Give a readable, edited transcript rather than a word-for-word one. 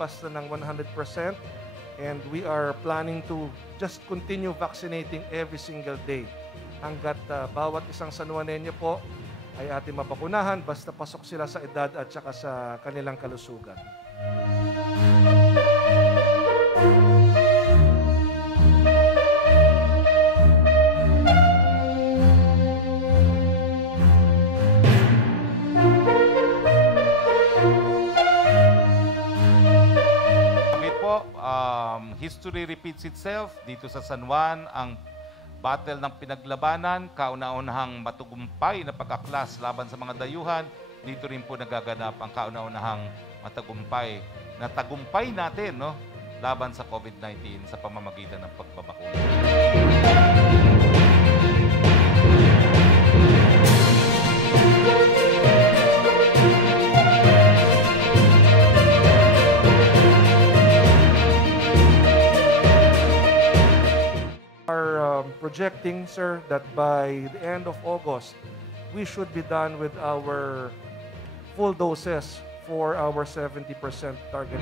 lumagpas na ng 100%. And we are planning to just continue vaccinating every single day. Hanggat bawat isang San Juanenyo po ay ating mabakunahan basta pasok sila sa edad at saka sa kanilang kalusugan. History repeats itself. Dito sa San Juan, ang battle ng pinaglabanan, kauna-unahang matagumpay na pag-aklas laban sa mga dayuhan. Dito rin po nagaganap ang kauna-unahang matagumpay na tagumpay natin, no? Laban sa COVID-19 sa pamamagitan ng pagbabakuna. Projecting, sir, that by the end of August, we should be done with our full doses for our 70% target.